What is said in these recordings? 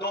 2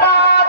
5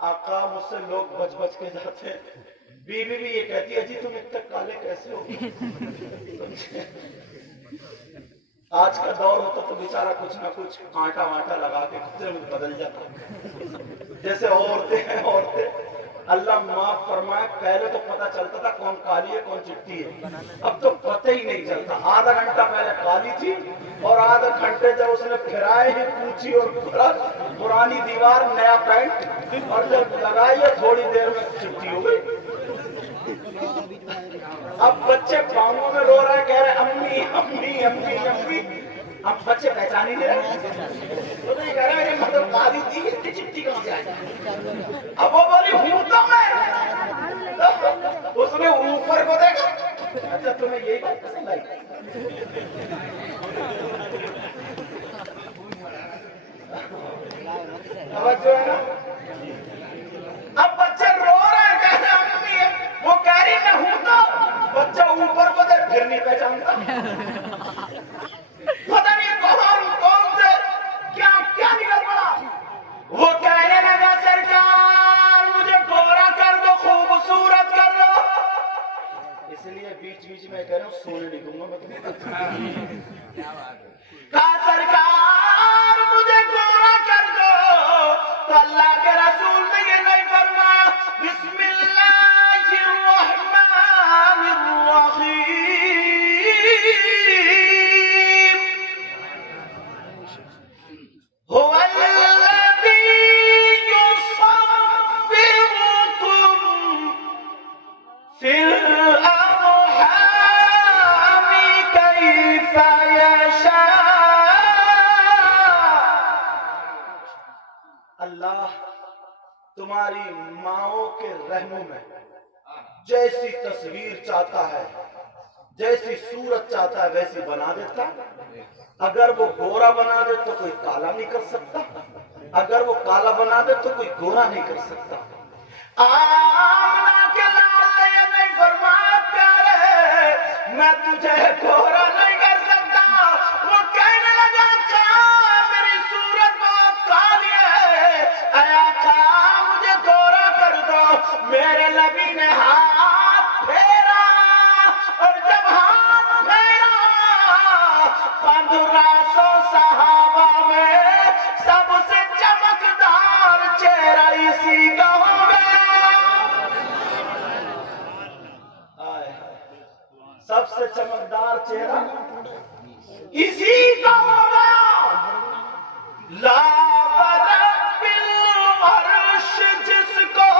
آقا مجھ سے لوگ بچ بچ کے جاتے ہیں، بیوی بھی یہ کہتی ہے جی تم اتنے کالے کیسے ہو؟ آج کا دور ہوتا تو بیچارہ کچھ نہ کچھ آٹا واٹا لگا کے کپڑے میں بدل جاتا، جیسے عورتیں ہیں عورتیں، اللہ معاف فرمائے پہلے تو پتہ چلتا تھا کون کالی ہے کون چٹی ہے، اب تو پتہ ہی نہیں چلتا، آدھا گھنٹہ پہلے کالی تھی اور آدھا گھنٹے جب اس نے پھرائے ہی پوچھی اور پرانی دیوار نیا پینٹ اور جب لگائی ہے تھوڑی دیر میں چٹی ہو گئی۔ اب بچے پاؤں میں رو رہے ہیں، کہہ رہے امی امی امی امی، اب بچے پہچان ہی نہیں رہے، تو نہیں کہہ رہے کہ مطلب کالی تھی اتنی چٹی کہاں سے آئی؟ اب وہ بولی ہوں تو میں، اس نے اوپر کو دیکھا، اچھا تمہیں یہی بات پسند آئی؟ توجہ ہے نا؟ اب بچے رو رہے ہیں، کہہ رہے امی، وہ کہہ رہی میں ہوں تو، بچہ اوپر کو دے پھر نہیں پہچانتا، پتہ نہیں کون سے کیا نکل پڑا، وہ کہنے لگا سرکار مجھے گورا کر دو خوبصورت کر دو، اس لیے بیچ بیچ میں کہہ رہا ہوں سونے نہیں دوں گا میں تمہیں، کہا سرکار مجھے گورا کر دو، تو اللہ کے رسول نے یہ نہیں فرمایا بسم اللہ الرحمن الرحیم هو الذی یصورکم فی الارحام کیف یشاء، اللہ تمہاری ماؤں کے رحموں میں جیسی تصویر چاہتا ہے، جیسی صورت چاہتا ہے ویسی بنا دیتا، اگر وہ گورا بنا دے تو کوئی کالا نہیں کر سکتا، اگر وہ کالا بنا دے تو کوئی گورا نہیں کر سکتا۔ آمنہ کے لال نے یہ نہیں فرمایا پیارے میں تجھے گورا نہیں کر سکتا، وہ کہنے لگا میری صورت بہت کالی ہے، اے آقا مجھے گورا کر دو، میرے نبی نے ہاتھ پھیرا اور جب ہاتھ پھیرا 1500 صحابہ میں سب سے چمکدار چہرہ اسی کا ہو گیا، سب سے چمکدار چہرہ اسی کا ہو گیا، لا رب العرش جس کو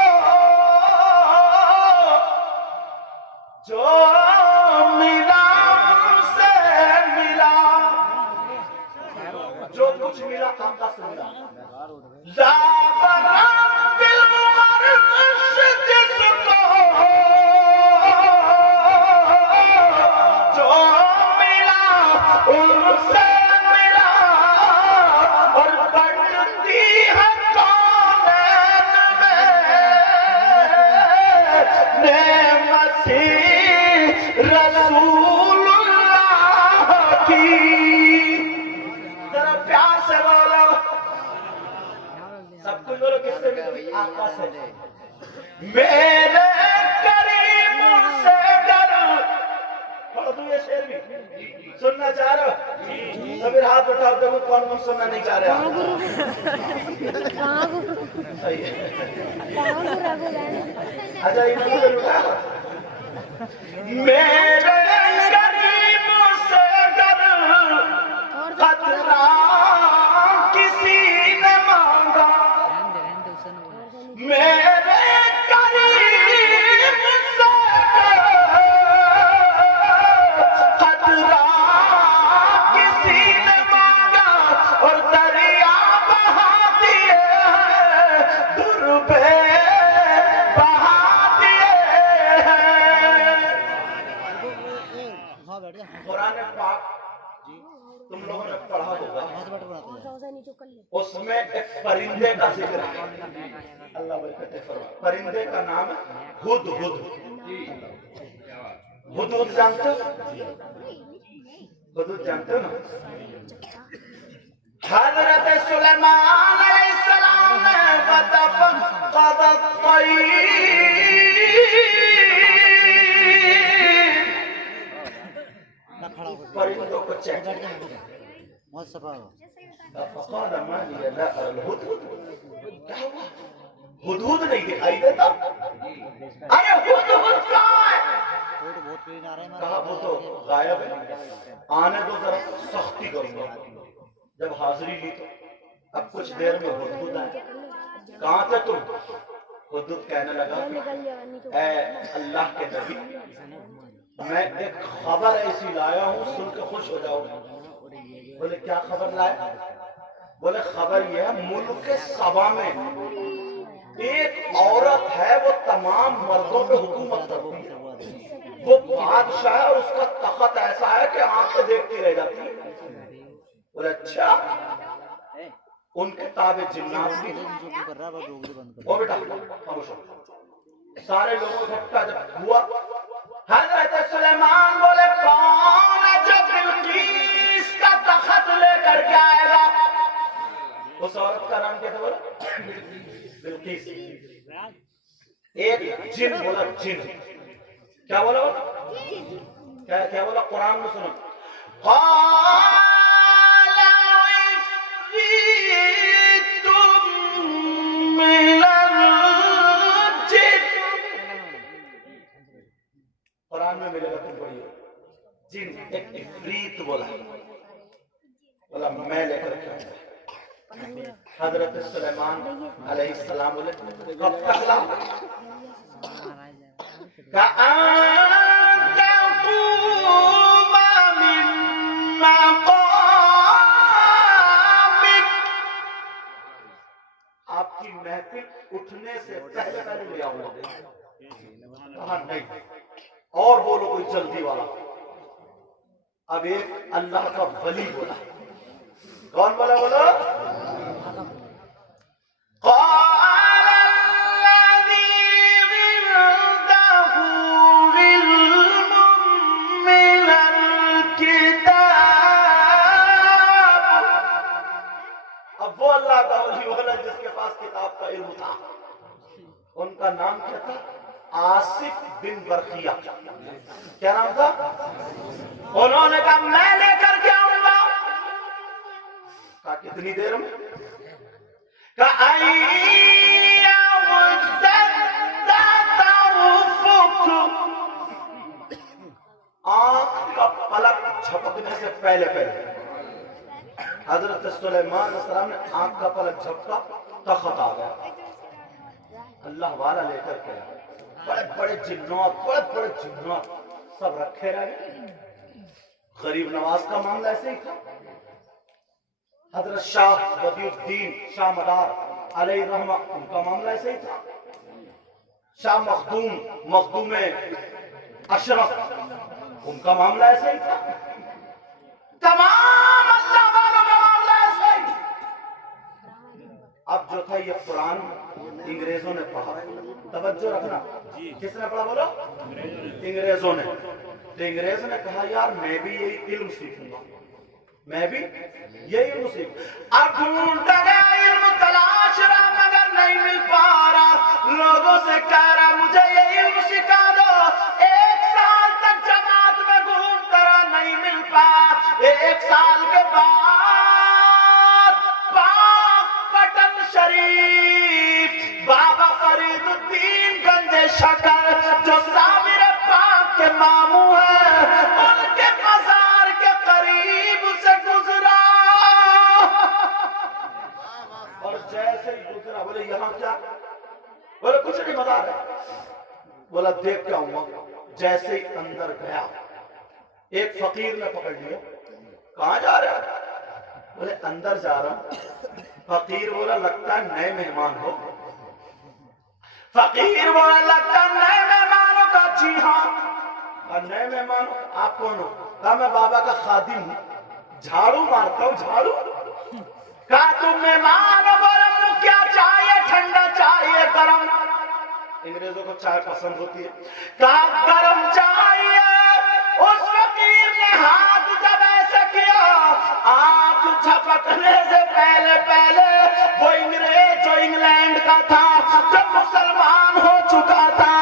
جو ملا ان سے ملا، جو کچھ ملا آقا سے ملا، لا رب العرش جس کو جو ملا ان سے ملا، اور بڑھتی ہے کونین میں نعمت رسول اللہ کی، ذرا پیار سے بولو، سب کچھ بولو کس سے ملتی؟ آقا سے، میرے کریم سے ڈر، پڑھ دوں یہ شعر بھی سننا چاہ رہے ہو؟ سبھی ہاتھ اٹھاؤ، دیکھو کون کون سننا نہیں چاہ رہے؟ صحیح ہے، اچھا یہ مجھے لٹا، میرے کریم سے ڈر خطرہ کسی نے مانگا، میرے کریم سے ڈر خطرہ کسی نے مانگا، اور دریا بہا دیے در پہ بہا دیے ہیں۔ قرآن پاک تم لوگوں نے پڑھا ہوگا، اس میں ایک پرندے کا ذکر ہے، اللہ برکت فرمائے، پرندے کا نام ہے ہدہد، ہدہد جانتے ہو؟ ہدہد جانتے ہو نا؟ حضرت سلیمان علیہ السلام نے تفقد الطير پرندوں کو چیک فقال ما لي لا ارى الهدهد کیا ہوا ہدہد نہیں دکھائی دیتا ارے ہدہد کہاں ہے کہا وہ تو غائب ہے آنے دو ذرا سختی کروں گا جب حاضری لی تو اب کچھ دیر میں ہدہد آئے کہاں تھے تم ہدہد کہنے لگا اے اللہ کے نبی میں ایک خبر ایسی لایا ہوں سن کے خوش ہو جاؤ بولے کیا خبر لائے بولے خبر یہ ہے ملک سبا میں ایک عورت ہے وہ تمام مردوں پہ حکومت کرتی ہے وہ بادشاہ ہے اور اس کا تخت ایسا ہے کہ آنکھ سے دیکھتی رہ جاتی ہے بولے اچھا ان کے تابع جنات بھی او بیٹا خاموش ہو سارے لوگوں اکٹھا جب ہوا حضرت سلیمان بولے کون ہے جو بلقیس کا تخت لے کر کے آئے گا اس عورت کا نام کیا تھا بولا بلقیس ایک جن بولا جن کیا بولا کیا بولا قرآن میں سنو قال عفریت من الجن قرآن میں ملے گا تم پڑھیے جن ایک عفریت بولا میں لے کر کے حضرت سلیمان علیہ السلام بولے کب تک لا کأن تقوم من مقامک آپ کی محفل اٹھنے سے پہلے پہلے لے آؤں گا کہا نہیں اور بولو کوئی جلدی والا اب ایک اللہ کا ولی بولا کون بولا بولو قال الذي عنده علم من الكتاب اب وہ اللہ کا ولی بولا جس کے پاس کتاب کا علم تھا ان کا نام کیا تھا آصف بن برقیہ کیا نام تھا انہوں نے کہا میں لے کر کے آؤں گا کہا کتنی دیر میں کہا آنکھ کا پلک جھپکنے سے پہلے پہلے حضرت سلیمان علیہ السلام نے آنکھ کا پلک جھپکا تخت آ گیا اللہ والا لے کر کے بڑے بڑے جنات سب رکھے رہے غریب نواز کا معاملہ ایسے ہی تھا حضرت شاہ بدی الدین شاہ مدار علیہ رحمہ ان کا معاملہ ایسے ہی تھا شاہ مخدوم اشرف ان کا معاملہ ایسے ہی تھا تمام اللہ والوں کا معاملہ ایسے ہی اب جو تھا یہ قرآن انگریزوں نے پڑھا توجہ رکھنا کس نے پڑھا بولو انگریزوں نے تو انگریز نے کہا یار میں بھی یہی علم سیکھوں گا میں بھی یہی علم سیکھوں اب ڈھونڈتا گیا علم تلاش رہا مگر نہیں مل پا رہا لوگوں سے کہہ رہا مجھے یہ علم سکھا دو 1 سال تک جماعت میں گھومتا رہا نہیں مل پایا 1 سال کے بعد پاک پٹن شریف بابا فرید الدین گنج شکر جو سامر پاک کے ماموں ہیں ان کے مزار کے قریب سے گزرا اور جیسے ہی گزرا بولے یہاں کیا بولے کچھ نہیں مزار ہے بولا دیکھ کے آؤں گا جیسے ہی اندر گیا ایک فقیر نے پکڑ لیا کہاں جا رہا ہے بولے اندر جا رہا ہوں فقیر بولا لگتا ہے نئے مہمان ہو فقیر بولا لگتا ہے نئے مہمانوں کا جی ہاں نئے مہمانوں آپ کون ہو کہا میں بابا کا خادم ہوں جھاڑو مارتا ہوں جھاڑو کہا تم مہمان ہو بولا کیا چاہیے ٹھنڈا چاہیے گرم انگریزوں کو چائے پسند ہوتی ہے کہا گرم چاہیے اس فقیر نے ہاتھ جب ایسا کیا آنکھ جھپکنے سے پہلے وہ انگریز جو انگلینڈ کا گیا تھا، جب مسلمان ہو چکا تھا،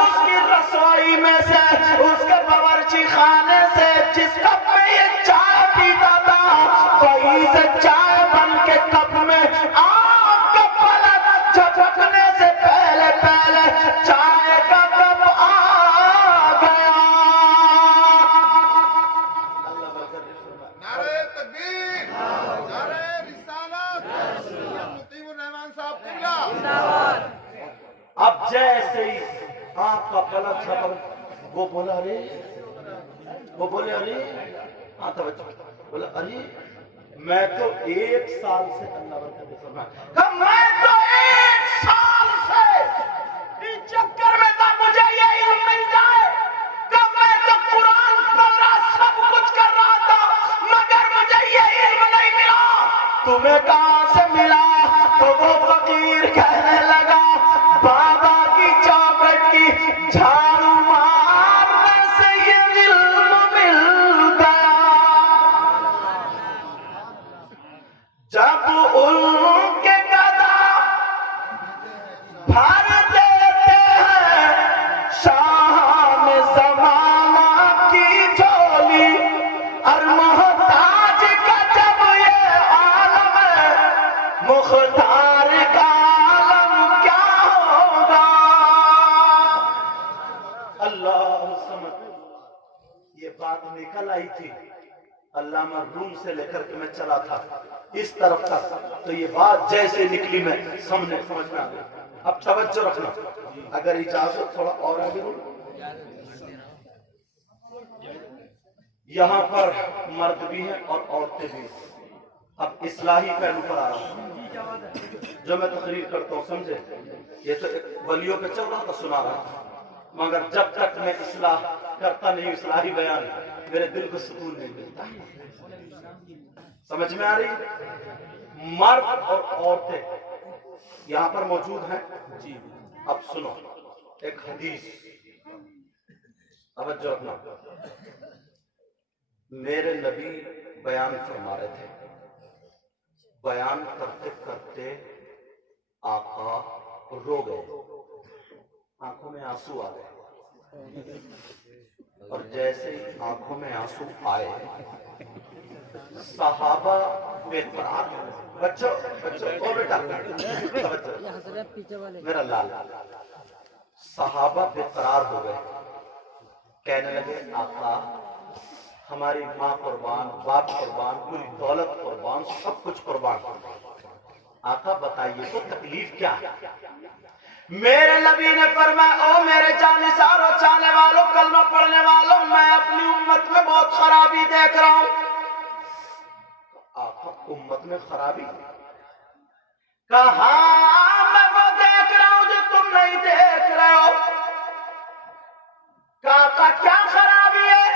اس کی رسوئی میں سے، اس کے باورچی خانے سے جس کپ میں یہ چائے پیتا تھا، وہیں سے چائے بن کے کپ میں آگ کا پلک جھپکنے سے پہلے پہلے چائے کا کپ آ گیا۔ نعرہ تکبیر، نعرہ رسالت، مطیع الرحمان صاحب قبلہ۔ اب جیسے ہی آنکھ کا پلک جھپک، وہ بولا ارے، وہ بولے ارے، ہاں توجہ، بولا ارے میں تو 1 سال سے اللہ برکت فرما، کہ میں تو 1 سال سے اس چکر میں تھا مجھے یہ علم مل جائے، کہ میں تو قرآن پڑھ رہا، سب کچھ کر رہا تھا، مگر مجھے یہ علم نہیں ملا، تمہیں کہاں سے ملا؟ تو وہ فقیر کہنے لگا بابا کی چوکھٹ کی جھاڑو مارنے سے یہ علم مل گیا۔ جب ان کے گدا بھر دیتے ہیں شاہان زمانہ کی جھولی، اور محتاج کا جب یہ عالم ہے، مختار کا عالم کیا ہوگا؟ اللہ سمجھ، یہ بات نکل آئی تھی علامہ روم سے لے کر کے میں چلا تھا اس طرف تک، تو یہ بات جیسے نکلی میں سامنے سمجھ میں آ گئی۔ اب توجہ رکھنا، اگر اجازت تھوڑا اور آگے بڑھو۔ یہاں پر مرد بھی ہیں اور عورتیں بھی ہیں۔ اب اصلاحی پہلو پر آ رہا ہوں، جو میں تقریر کرتا ہوں، سمجھے؟ یہ تو ایک ولیوں پہ چل رہا تھا، سنا رہا تھا، مگر جب تک میں اصلاح کرتا نہیں، اصلاحی بیان، میرے دل کو سکون نہیں ملتا۔ سمجھ میں آ رہی؟ مرد اور عورتیں یہاں پر موجود ہیں جی۔ اب سنو ایک حدیث، توجہ رکھنا، میرے نبی بیان فرما رہے تھے، بیان کرتے کرتے آقا رو گئے، آنکھوں میں آنسو آ گئے، اور جیسے ہی آنکھوں میں آنسو آئے صحابہ بے قرار، بچوں او بیٹا میرا لال، صحابہ بے قرار ہو گئے، کہنے لگے آقا ہماری ماں قربان، باپ قربان، پوری دولت قربان، سب کچھ قربان، آقا بتائیے تو تکلیف کیا ہے؟ میرے نبی نے فرمایا او میرے جانثاروں، چاہنے والوں، کلمہ پڑھنے والوں، میں اپنی امت میں بہت خرابی دیکھ رہا ہوں۔ آقا امت میں خرابی؟ کہا میں وہ دیکھ رہا ہوں جو تم نہیں دیکھ رہے ہو۔ کہا کیا خرابی ہے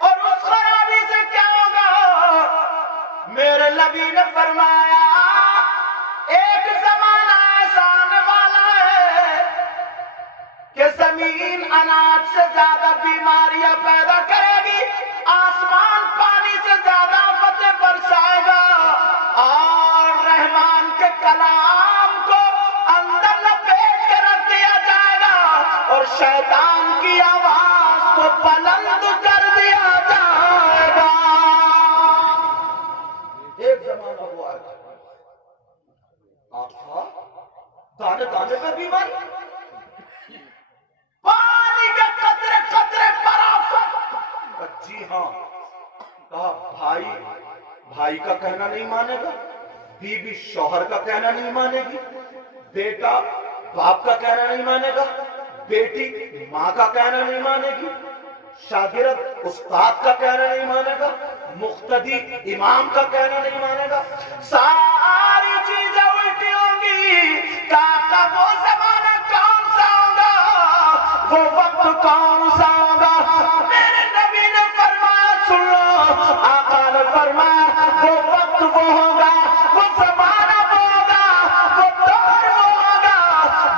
اور اس خرابی سے کیا ہوگا؟ میرے نبی نے فرمایا ایک زمانہ ایسا آنے والا ہے کہ زمین اناج سے زیادہ بیماریاں پیدا کرے گی، آسمان پانی سے زیادہ آفتیں برسائے گا، اور رحمان کے کلام کو اندر لپیٹ کے رکھ دیا جائے گا، اور شیطان کی آواز کو بلند کر دیا جائے گا۔ ایک زمانہ ہوا ہے آقا دانے دانے پر بیماری، پانی کے قطرے قطرے پر آفت۔ جی ہاں، کہا بھائی کا کہنا نہیں مانے گا، بیوی شوہر کا کہنا نہیں مانے گی، بیٹا باپ کا کہنا نہیں مانے گا، بیٹی ماں کا کہنا نہیں مانے گی، شاگرد استاد کا کہنا نہیں مانے گا، مقتدی امام کا کہنا نہیں مانے گا، ساری چیزیں الٹی ہوں گی۔ کہا وہ زمانہ کون سا ہوگا، وہ وقت کون سا ہوگا؟ میرے نبی نے فرمایا سن لو، آقا نے فرمایا وہ وقت وہ ہوگا، وہ زمانہ وہ ہوگا، وہ دور وہ ہوگا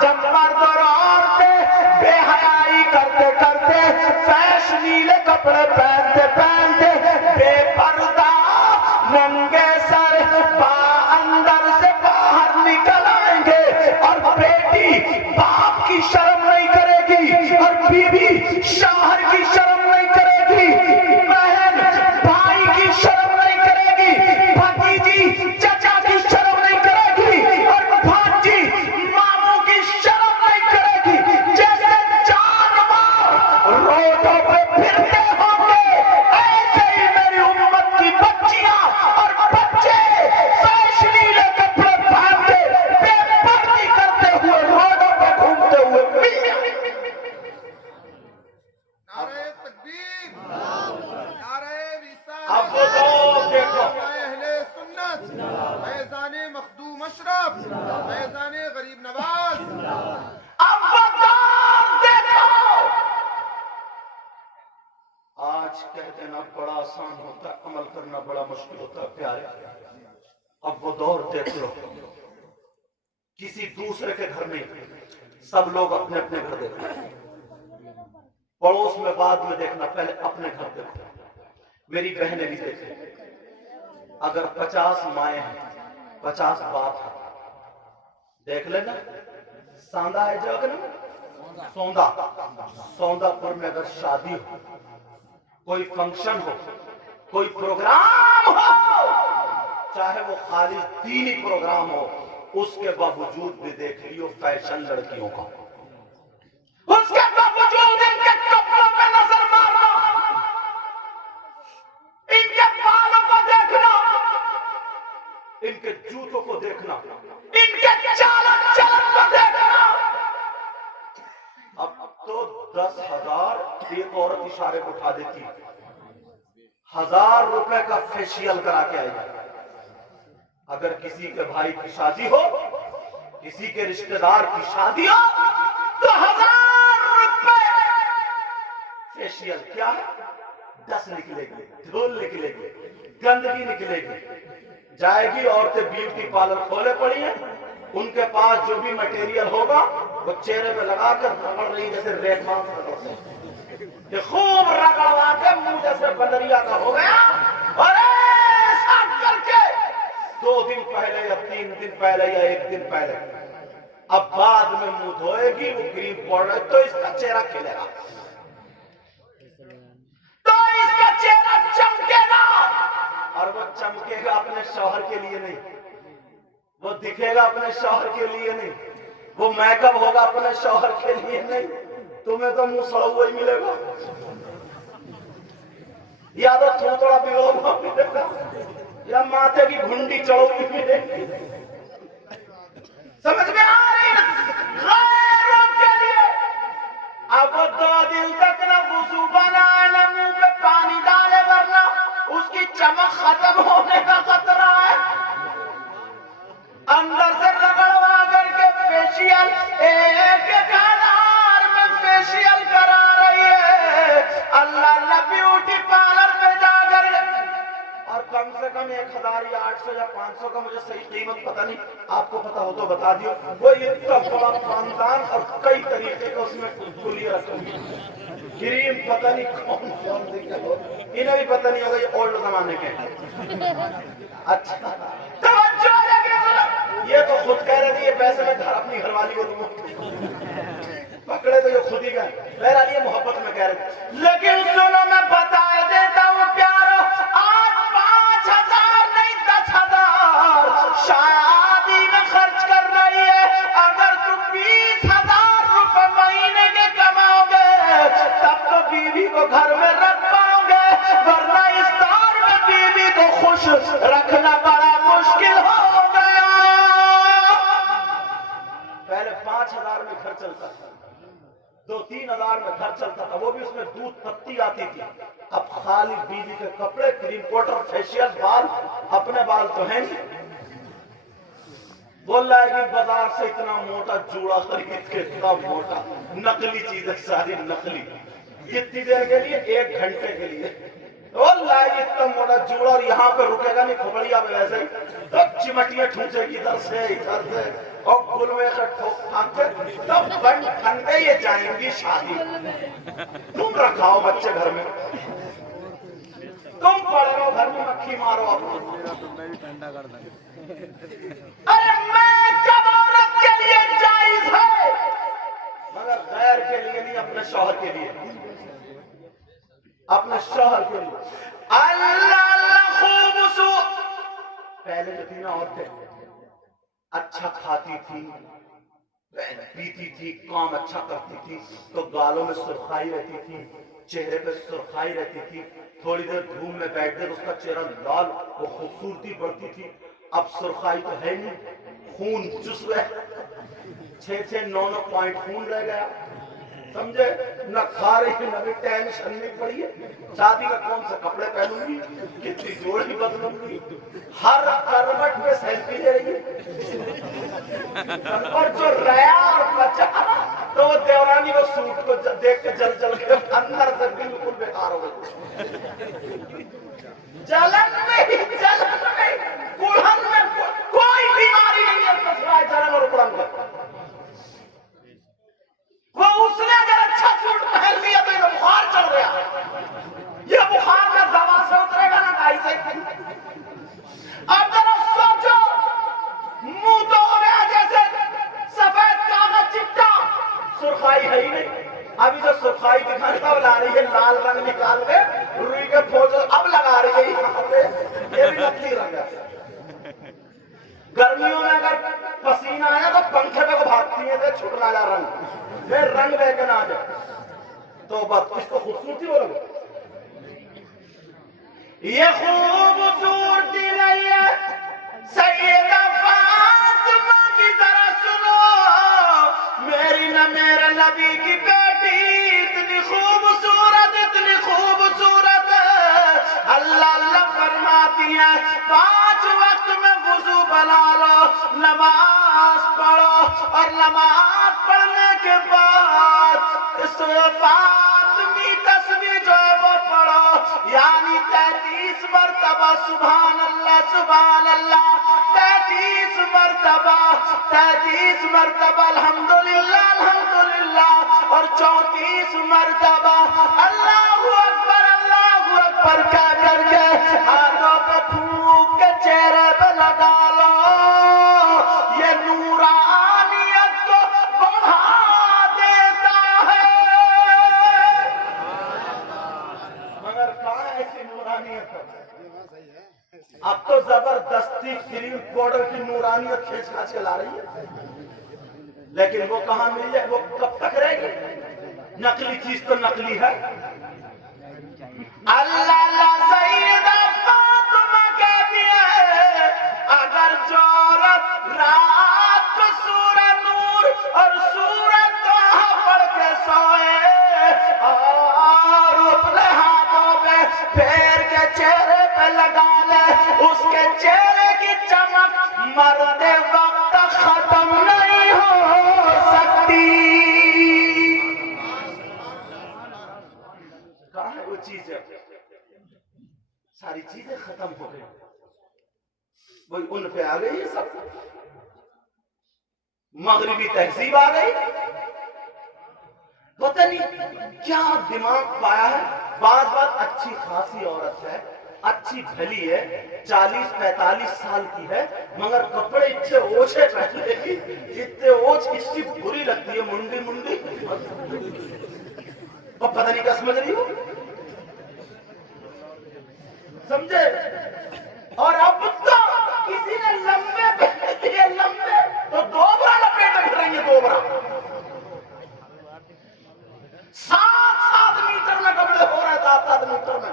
جب مرد اور عورتیں بے حیائی کرتے کرتے، فیش نیلے کپڑے پہنتے پہنتے، بے پردہ ننگے سر اندر سے باہر نکل آئیں گے، اب وہ دور دیکھو، اہل سنت، فیضان مخدوم اشرف، فیضان غریب نواز. اب وہ دور دیکھو. آج کہہ دینا بڑا آسان ہوتا ہے، عمل کرنا بڑا مشکل ہوتا ہے پیارے. اب وہ دور دیکھ لو، کسی دوسرے کے گھر میں سب لوگ اپنے اپنے گھر دیکھو، پڑوس میں بعد میں دیکھنا، پہلے اپنے گھر دیکھو. میری بہنیں بھی دیکھیں، اگر 50 مائیں ہیں 50 باپ ہیں، دیکھ لینا. ساندہ ہے جو اگر سوندہ پور میں اگر شادی ہو، کوئی فنکشن ہو، کوئی پروگرام ہو، چاہے وہ خالص دینی پروگرام ہو، اس کے باوجود بھی دیکھ لیو فیشن لڑکیوں کا. اس کے باوجود ان کے کپڑوں پہ نظر مارنا، ان کے بالوں کو دیکھنا، ان کے جوتوں کو دیکھنا، ان کے چالن چلن کو دیکھنا. اب تو 10,000 ایک عورت اشارے کو اٹھا دیتی، 1,000 روپے کا فیشیل کرا کے آئی جائے. اگر کسی کے بھائی کی شادی ہو، کسی کے رشتہ دار کی شادی ہو، تو 1,000 روپے فیشیل. کیا ہے؟ ڈس نکلے گی، دھول نکلے گی، گندگی نکلے گی. جائے گی عورتیں بیوٹی پارلر کھولے پڑی ہیں، ان کے پاس جو بھی مٹیریل ہوگا وہ چہرے پہ لگا کر رگڑ رہی جیسے ریخمان رگڑتے ہیں. یہ خوب رگڑوا کے منہ جیسے بندریا کا ہو گیا، اور ایسا کر کے 2 دن پہلے یا 3 دن پہلے یا 1 دن پہلے، اب بعد میں منہ دھوئے گی وہ کریم پاؤڈر، تو اس کا چہرہ کھلے گا، تو اس کا چہرہ چمکے گا. اور وہ چمکے گا اپنے شوہر کے لیے نہیں، وہ دکھے گا اپنے شوہر کے لیے نہیں، وہ میک اپ ہوگا اپنے شوہر کے لیے نہیں. تمہیں تو منہ سڑا ہوا ہی ملے گا، یا تو تھوڑا بگڑا ہوا ملے گا، یا ماتھے کی گھنڈی چڑھو ہوئی ملے گی. سمجھ میں آ رہی نا؟ غیروں کے لیے اب وہ 2 دن تک نہ وضو بنائے نہ منہ پہ پانی ڈالے، ورنہ اس کی چمک ختم ہونے کا خطرہ ہے. اندر سے رگڑوا کر کے فیشیل، 1,000 میں فیشیل کرا رہی ہے. اللہ اللہ بیوٹی پارلر پہ جا کر، اور کم سے کم 1,000 یا 800 یا 500 کا مجھے صحیح قیمت پتہ نہیں، آپ کو پتا ہو تو بتا دیو. وہ اتنا بڑا خاندان اور کئی طریقے کا اس میں کلی رکھا کریم، پتہ نہیں کون کون سے کیا ہو، انہیں بھی پتہ نہیں ہوگا یہ اولڈ زمانے کے. اچھا توجہ لگے، یہ تو خود کہہ رہے تھے یہ پیسے میں گھر اپنی گھر والی کو دوں، پکڑے تو یہ خود ہی گئے. بہرحال یہ محبت میں کہہ رہے تھے. لیکن سنو میں بتا دیتا ہوں پیارو، آج 5,000 نہیں 10,000 شادی میں خرچ کر رہی ہے. اگر تم 20,000 روپے مہینے کے کماؤ گے تب تو بیوی کو گھر میں رکھ پاؤ گے، ورنہ اس دور میں بیوی کو خوش رکھنا بڑا مشکل ہو گیا. پہلے 5,000 میں گھر چلتا تھا، 2-3 ہزار میں گھر چلتا تھا، وہ بھی اس میں دودھ پتی آتی تھی. اب خالی بیوی کے کپڑے، کریم پاؤڈر، فیشیل، بال، اپنے بال تو ہیں نہیں. بول رہا ہے کہ بازار سے اتنا موٹا جوڑا خرید کے، اتنا موٹا نقلی چیزیں ساری نقلی، کتنی دیر کے لیے؟ 1 گھنٹے کے لیے. بول رہا ہے اتنا موٹا جوڑا، اور یہاں پہ رکے گا نہیں، کھوپڑیا پہ ویسے ہی تو چمٹیاں ٹھونسے گی ادھر سے ادھر سے، اور گل میں ٹھوک پھانک کے تب بن ٹھنڈے یہ جائیں گی شادی. تم رکھاؤ بچے گھر میں، تم پڑے رہو گھر میں، مکھی مارو اپنا. ارے میں جب عورت کے لیے جائز ہے، مگر غیر کے لیے نہیں، اپنے شوہر کے لیے، اپنے شوہر کے لیے. اللہ اللہ خوب سو. پہلے جو تھی نا عورتیں اچھا کھاتی تھی، پیتی تھی، کام اچھا کرتی تھی، تو گالوں میں سرخائی رہتی تھی، چہرے پہ سرخائی رہتی تھی، تھوڑی دیر دھوپ میں بیٹھ دے اس کا چہرہ لال، وہ خوبصورتی بڑھتی تھی. اب سرخائی تو ہے نہیں، خون چس گئے، 6-9 پوائنٹ خون رہ گیا. سمجھے؟ نہ کھا رہی ہے، نہ بھی ٹینشن نہیں پڑی ہے، شادی میں کون سے کپڑے پہنوں گی، کتنی جوڑی بدلوں گی، ہر کروٹ میں سیلفی لے رہی ہے۔ اور جو ریا اور بچا تو وہ دیورانی وہ سوٹ کو دیکھ کے جل جل کے اندر سے بالکل بیکار ہو گئی، جلن میں کڑھن میں کوئی بیماری نہیں ہے، بس رائے جلن اور کڑھن میں۔ وہ اس نے اگر اچھا سوٹ پہن لیا تو یہ بخار چڑھ گیا، یہ بخار نہ دوا سے اترے گا نہ ڈائی سے۔ اب ذرا سوچو، منہ تو ہو گیا جیسے سفید کاغذ چٹا، سرخائی ہے ہی نہیں۔ ابھی جو سرخائی دکھانے کا لا رہی ہے، لال رنگ نکال کے روئی کے پھوج اب لگا رہی ہے یہاں پہ، یہ بھی نقلی رنگ ہے۔ گرمیوں میں اگر پسینہ آیا تو پنکھے پہ کو بھاگتی ہے کہ چھٹنا جا رنگ، پھر رنگ لے کے نہ آ جائے تو بس اس کو خوبصورتی بولو گے۔ یہ خوبصورتی نہیں ہے سیدہ فاطمہ کی طرح سنو، میری نہ میرے نبی کی بیٹی اتنی خوبصورت اللہ اللہ فرماتی ہے 5 وقت میں وضو بنا لو، نماز پڑھو، اور نماز پڑھنے کے بعد اس فاطمی تسبیح جو ہے وہ پڑھو، یعنی 33 مرتبہ سبحان اللہ 33 مرتبہ الحمدللہ اور 34 مرتبہ اللہ اکبر کہہ کر کے ہاتھوں پہ پھونک کے چہرے پہ لگا لو، یہ نورانیت کو بڑھا دیتا ہے۔ مگر کہاں ایسی نورانیت ہے؟ اب تو زبردستی کریم پاؤڈر کی نورانیت کھینچ کھانچ کے لا رہی ہے، لیکن وہ کہاں مل جائے، وہ کب تک رہے گی؟ نقلی چیز تو نقلی ہے۔ اللہ سیدہ فاطمہ کہتی ہے اگر جو عورت رات کو سورہ نور اور سورہ طہ پڑھ کے سوئے اور اپنے ہاتھوں پہ پھیر کے چہرے پہ لگا لے، اس کے چہرے کی چمک مرتے وقت ختم نہیں ہو سکتی۔ کہاں ہے وہ چیزیں؟ ساری چیزیں ختم ہو گئی، وہی ان پہ آ گئی ہے سب، مغربی تہذیب آ گئی، پتہ نہیں کیا دماغ پایا ہے۔ بعض بات اچھی خاصی عورت ہے، اچھی بھلی ہے، 40-45 سال کی ہے، مگر کپڑے اتنے اوچھے پہنتے گی، اتنے اوچھ اتنی بری لگتی ہے، منڈی اور پتہ نہیں کیا سمجھ رہی ہو، سمجھے؟ اور اب تو کسی نے لمبے پہنے دیے، لمبے تو 2 برا لپیٹے پھر رہی ہے، 2 برا 7 میٹر میں کپڑے ہو رہے ہیں، 7 میٹر میں،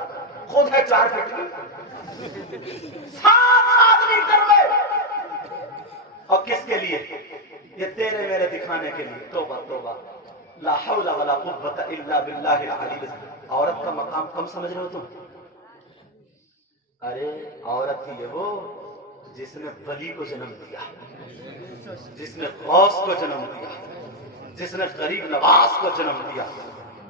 خود ہے 4 فٹ کی، 7 میٹر میں، اور کس کے لیے؟ یہ تیرے میرے دکھانے کے لیے۔ توبہ توبہ، لا حول ولا قوت الا باللہ العلی العظیم۔ عورت کا مقام کم سمجھ رہے ہو تم؟ ارے عورت ہی ہے وہ جس نے ولی کو جنم دیا، جس نے غوث کو جنم دیا، جس نے غریب نواز کو جنم دیا،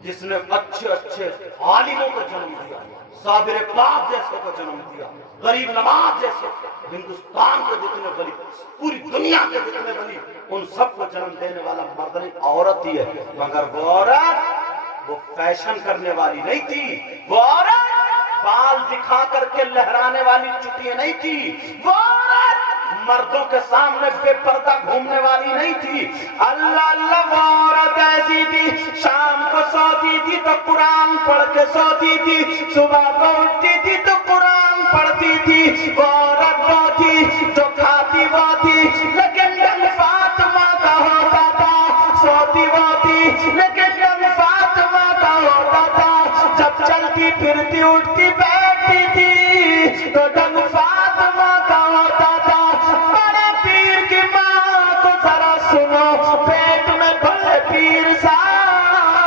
جس نے اچھے عالموں کو جنم دیا، صابر پاک جیسے کو جنم دیا، غریب نواز جیسے، ہندوستان کے جتنے ولی، پوری دنیا کے جتنے ولی، ان سب کو جنم دینے والا مرد نہیں، عورت ہی ہے۔ مگر وہ عورت وہ فیشن کرنے والی نہیں تھی، وہ عورت بال دکھا کر کے لہرانے والی چٹیاں نہیں تھی، وہ عورت مردوں کے سامنے بے پردہ گھومنے والی نہیں تھی۔ اللہ اللہ، وہ عورت ایسی تھی، شام کو سوتی تھی تو قرآن پڑھ کے سوتی تھی، صبح کو اٹھتی تھی تو قرآن پڑھتی تھی۔ وہ عورت وہ تھی جو کھاتی وہ تھی لیکن ڈنگ فاطمہ کا ہوتا تھا، سوتی وہ تھی لیکن ڈنگ فاطمہ کا ہوتا تھا، جب چلتی پھرتی اٹھتی بیٹھتی تھی تو ڈنگ فاطمہ کا ہوتا تھا۔ بڑے پیر کی ماں کو ذرا سنو، پیٹ میں بڑے پیر صاحب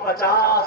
50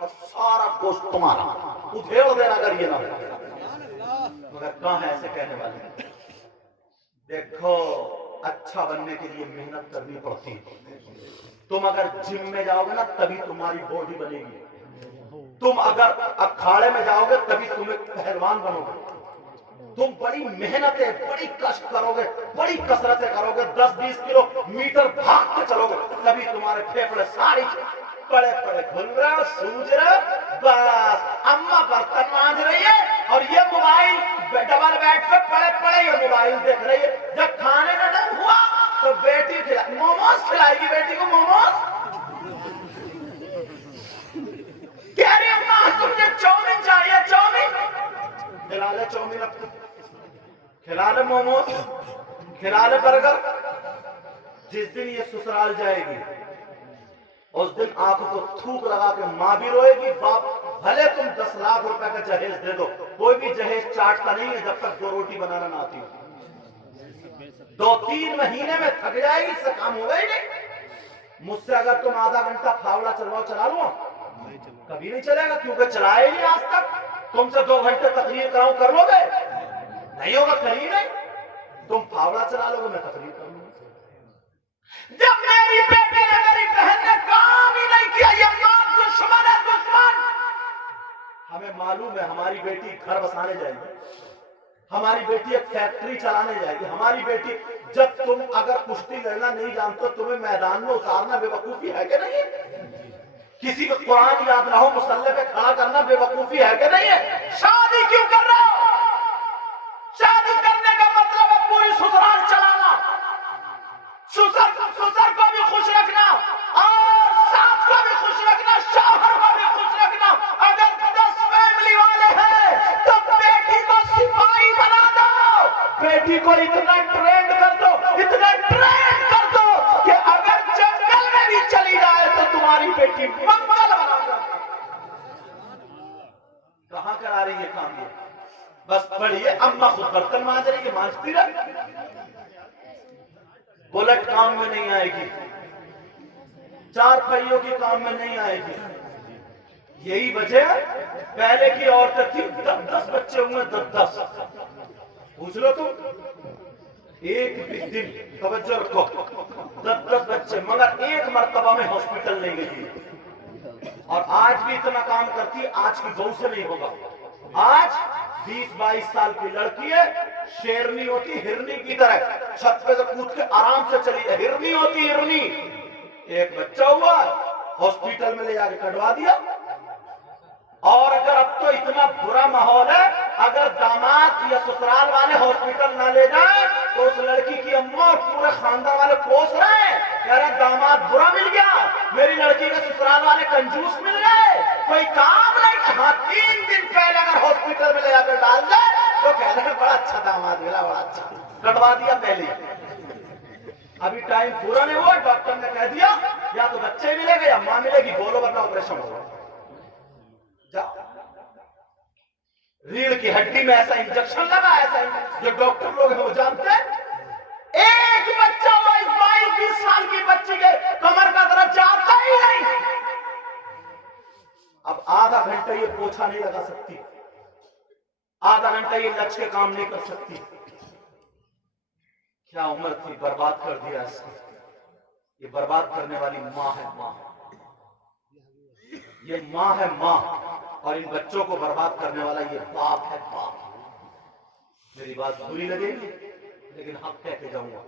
اور سارا گوشت تمہارا ادھیڑ دینا اگر یہ نہ ہو. مگر کہاں ہے ایسے کہنے والے؟ دیکھو اچھا بننے کے لیے محنت کرنی پڑتی ہے. تم اگر جم میں جاؤ گے نا تبھی تمہاری باڈی بنے گی. تم اگر اکھاڑے میں جاؤ گے تبھی تم ایک پہلوان بنو گے. تم بڑی محنتیں بڑی کشٹ کرو گے, بڑی کسرتیں کرو گے, 10-20 کلو میٹر بھاگ کے چلو گے, تبھی تمہارے پھیپڑے ساری پڑے پڑے کھل رہے سوج رہے. بس اماں برتن مانج رہی ہے اور یہ موبائل ڈبل بیڈ پہ پڑے پڑے یہ موبائل دیکھ رہی ہے. جب کھانے کا ٹائم ہوا تو بیٹی موموز کھلائے گی بیٹی کو. موموز کہہ رہی اماں تم نے چاؤمین چاہیے, چاؤمین کھلا لے, چاؤمین اب کھلا لے, موموز کھلا لے, برگر. جس دن یہ سسرال جائے گی اس دن آنکھ کو تھوک لگا کے ماں بھی روئے گی, باپ بھلے تم 10 لاکھ روپے کا جہیز دے دو, کوئی بھی جہیز چاٹتا نہیں ہے جب تک 2 روٹی بنانا نہ آتی. 2-3 مہینے میں تھک جائے گی, اس سے کام ہوگا ہی نہیں. مجھ سے اگر تم آدھا گھنٹہ پھاوڑا چلواؤ چلا لو, کبھی نہیں چلے گا کیونکہ چلائے ہی نہیں آج تک. تم سے 2 گھنٹے تقریر کراؤں کر لو گے؟ نہیں ہوگا, کری نہیں. تم پھاوڑا چلا لو گے, میں تقریر کروں گا. جب میری بیٹی نے میری بہن نے کام ہی نہیں کیا, یہ ماں دشمن ہے, دشمن. ہمیں معلوم ہے ہماری بیٹی گھر بسانے جائے گی, ہماری بیٹی ایک فیکٹری چلانے جائے گی, ہماری بیٹی. جب تم اگر کشتی لڑنا نہیں جانتے تمہیں میدان میں اتارنا بے وقوفی ہے کہ نہیں؟ کسی کو قرآن یاد نہ ہو مسلح پہ کھڑا کرنا بے وقوفی ہے کہ نہیں ہے؟ شادی کیوں کر رہے ہو؟ شادی کرنے کا مطلب ہے پوری سسرال چلانا, سسر کو بھی خوش رکھنا اور ساس کو بھی خوش رکھنا, شوہر کو بھی خوش رکھنا. اگر 10 فیملی والے ہیں تو بیٹی کو سپاہی بنا دو, بیٹی کو اتنا ٹرینڈ کر دو, اتنا ٹرینڈ کر دو کہ اگر جنگل میں بھی چلی جائے تو تمہاری بیٹی منگل بنا دو. کہاں کرا رہی ہے کام یہ؟ بس پڑھیے, اماں خود برتن مانج رہی ہے, مانجتی رہے. بلٹ کام میں نہیں آئے گی, 4 پہیوں کی کام میں نہیں آئے گی. یہی وجہ پہلے کی عورتیں تھی 10 بچے ہوئے, 10 پوچھ لو تم, ایک بھی دن توجہ رکھو, 10 بچے, مگر ایک مرتبہ میں ہاسپٹل نہیں گئی. اور آج بھی اتنا کام کرتی, آج کی بہو سے نہیں ہوگا. آج 20-22 سال کی لڑکی ہے, شیرنی ہوتی ہرنی کی طرح, چھت پہ سے کود کے آرام سے چلی ہے, ہرنی ہوتی ہرنی. ایک بچہ ہوا, ہاسپٹل میں لے جا کے کٹوا دیا. اور اگر اب تو اتنا برا ماحول ہے, اگر داماد یا سسرال والے ہاسپٹل نہ لے جائیں تو اس لڑکی کی اماں اور پورے خاندان والے کوس رہے ہیں, کہہ رہے داماد برا مل گیا, میری لڑکی کے سسرال والے کنجوس مل گئے, کوئی کام نہیں. ہاں 3 دن پہلے اگر ہاسپٹل میں لے جا کر ڈال دے تو کہہ رہے ہیں بڑا اچھا داماد ملا, بڑا اچھا, کٹوا دیا پہلے. ابھی ٹائم پورا نہیں ہوا, ڈاکٹر نے کہہ دیا یا تو بچے ملے گے یا ماں ملے گی, بولو ورنہ آپریشن ہوگا. ریڑھ کی ہڈی میں ایسا انجیکشن لگا, ایسا جو ڈاکٹر لوگ ہیں وہ جانتے ہیں. ایک بچہ 22-20 سال کی بچی کے کمر کا درد جاتا ہی نہیں. اب آدھا گھنٹہ یہ پوچھا نہیں لگا سکتی, آدھا گھنٹہ یہ لچ کے کام نہیں کر سکتی. کیا عمر تھی, برباد کر دیا اس کو. یہ برباد کرنے والی ماں ہے, ماں, یہ ماں ہے, ماں. اور ان بچوں کو برباد کرنے والا یہ باپ ہے, باپ. میری بات بری لگے گی لیکن حق کہہ کے جاؤں گا,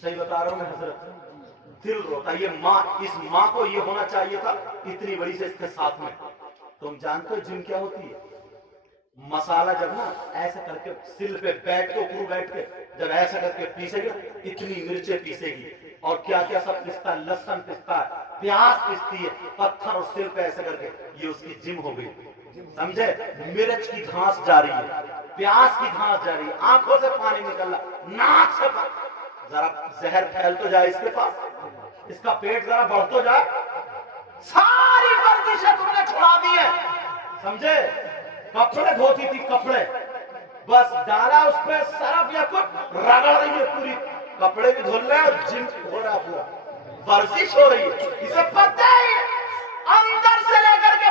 صحیح بتا رہا ہوں میں حضرت. دل روتا. یہ ماں, اس ماں کو یہ ہونا چاہیے تھا اتنی بڑی سے اس کے ساتھ میں. تم جانتے ہو جن کیا ہوتی ہے؟ مسالہ جب نا ایسا کر کے سل پہ بیٹھ کے, اوپر بیٹھ کے جب ایسا کر کے پیسے گا, اتنی مرچیں پیسے گی اور کیا کیا سب پستا ہے, لہسن پستا ہے, پیاز پستی ہے, پتھر اور سل پہ ایسا کر کے. یہ اس کی جم ہو گئی, سمجھے؟ مرچ کی گھاس جا رہی ہے, پیاز کی گھاس جا رہی ہے, آنکھوں سے پانی نکل رہا, ناک سے ذرا زہر پھیل تو جائے اس کے پاس, اس کا پیٹ ذرا بڑھ تو جائے. ساری ورزشیں تم نے چھوڑا دی ہے, سمجھے؟ کپڑے دھوتی تھی, کپڑے بس ڈالا اس پہ صرف یا کچھ رگڑ رہی ہے پوری, کپڑے بھی دھل رہے اور جم ہو رہا, پورا ورزش ہو رہی ہے. اسے پتہ ہے اندر سے لے کر کے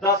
10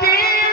3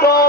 2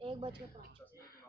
1:05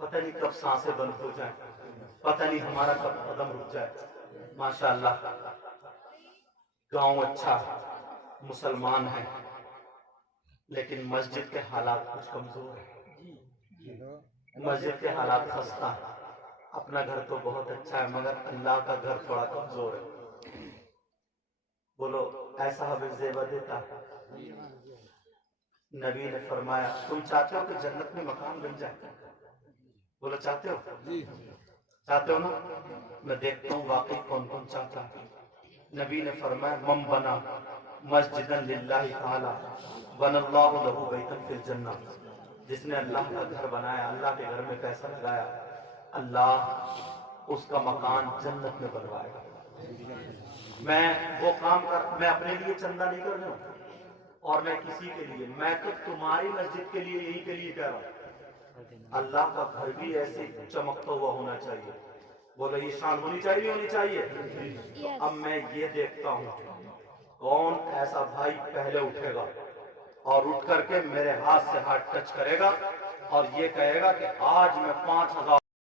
پتہ نہیں کب سانسیں بند ہو جائیں، پتہ نہیں ہمارا کب قدم رک جائے۔ ماشاءاللہ گاؤں اچھا ہے، مسلمان ہیں، لیکن مسجد کے حالات کچھ کمزور ہیں، مسجد کے حالات خستہ ہیں۔ اپنا گھر تو بہت اچھا ہے مگر اللہ کا گھر تھوڑا کمزور ہے۔ بولو ایسا ہمیں زیور دیتا ہے؟ نبی نے فرمایا تم چاہتے ہو کہ جنت میں مکان بن جائے؟ بولو چاہتے ہو؟ چاہتے ہو نا؟ میں دیکھتا ہوں واقعی کون کون چاہتا ہے۔ نبی نے فرمایا من بنا مسجدا للہ تعالی بن اللہ لہ بیتا فی الجنہ، جس نے اللہ کا گھر بنایا، اللہ کے گھر میں پیسہ لگایا، اللہ اس کا مکان جنت میں بنوائے گا۔ میں وہ کام میں اپنے لیے چندہ نہیں کر رہا ہوں اور میں کسی کے لیے، میں تو تمہاری مسجد کے لیے یہی کے لیے کہہ رہا ہوں۔ اللہ کا گھر بھی ایسے چمکتا ہوا ہونا چاہیے۔ بولو یہ شان ہونی چاہیے، ہونی چاہیے۔ تو اب میں یہ دیکھتا ہوں کون ایسا بھائی پہلے اٹھے گا اور اٹھ کر کے میرے ہاتھ سے ہاتھ ٹچ کرے گا اور یہ کہے گا کہ آج میں 5000